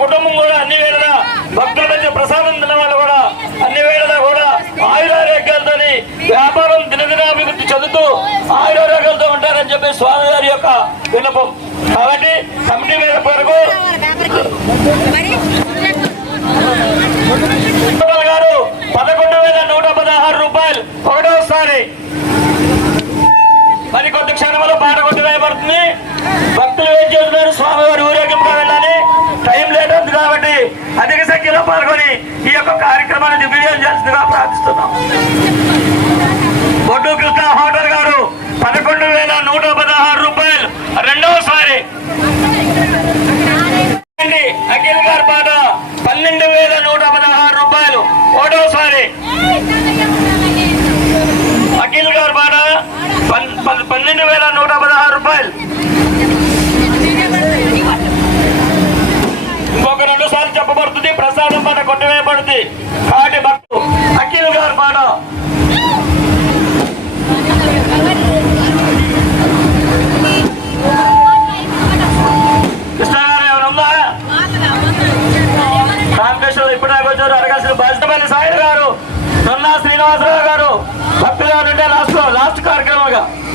కుటుంబం కూడా అన్ని వేళలా భక్తుల మధ్య ప్రసాదం తిన్న వాళ్ళు కూడా అన్ని వేళలా కూడా ఆయురారోగ్యాలతోని వ్యాపారం దినదినాభివృద్ధి చెందుతూ ఆయురారోగ్యాలతో ఉంటారని చెప్పి స్వామి గారి యొక్క విన్నపం. కాబట్టి కమిటీ మీద కొరకు గారు పదకొండు వేల నూట పదహారు రూపాయలు ఒకటోసారి. మరి కొద్ది యొక్క కార్యక్రమాన్ని దివ్యం చేస్తుందిగా ప్రార్థిస్తున్నాం. 这个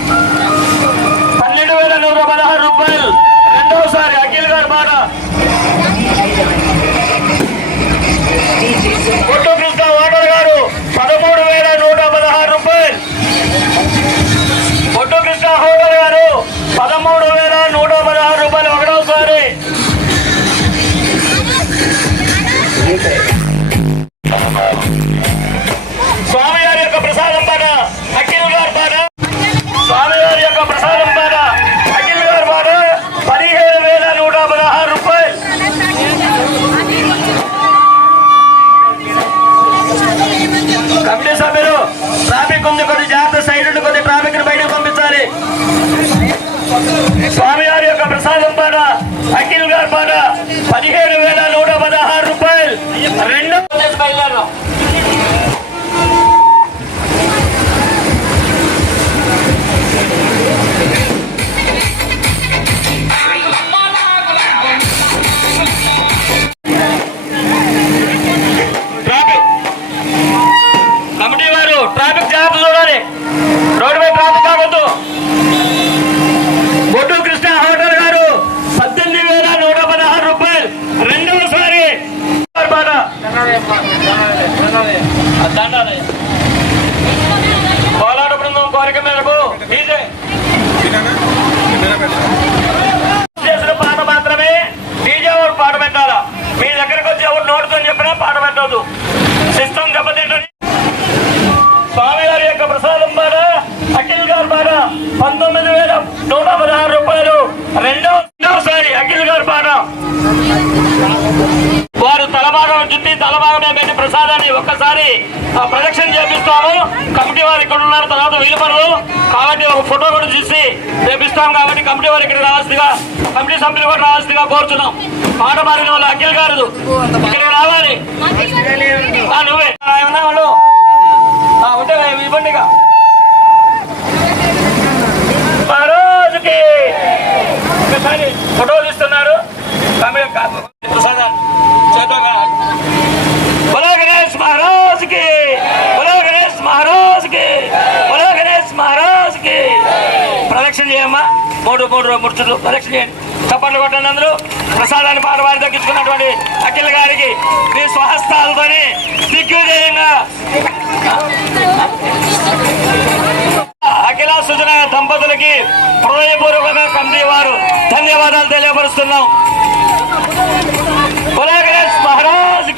ఇస్తాం కాబట్టి కమిటీ వారు ఇక్కడ రావాల్సిందిగా కమిటీ సభ్యులు కూడా రావాల్సిందిగా కోరుతున్నాం పాట మారిన వాళ్ళు అఖిల్ గారు ఇక్కడికి రావాలి. నువ్వే. ఉంటే ఇవ్వండిగా. కలెక్షన్ చేయమ్మా. మూడు మూడు మూడు కలెక్షన్ చేయండి. చప్పట్లు కొట్టండి అందరూ. ప్రసాదాన్ని పాడవారి తగ్గించుకున్నటువంటి అఖిల గారికి మీ స్వహస్తాలతోనే దిగ్విజయంగా. అఖిల సుజన దంపతులకి హృదయపూర్వకంగా కమిటీ వారు ధన్యవాదాలు తెలియపరుస్తున్నాం. మహారాజ్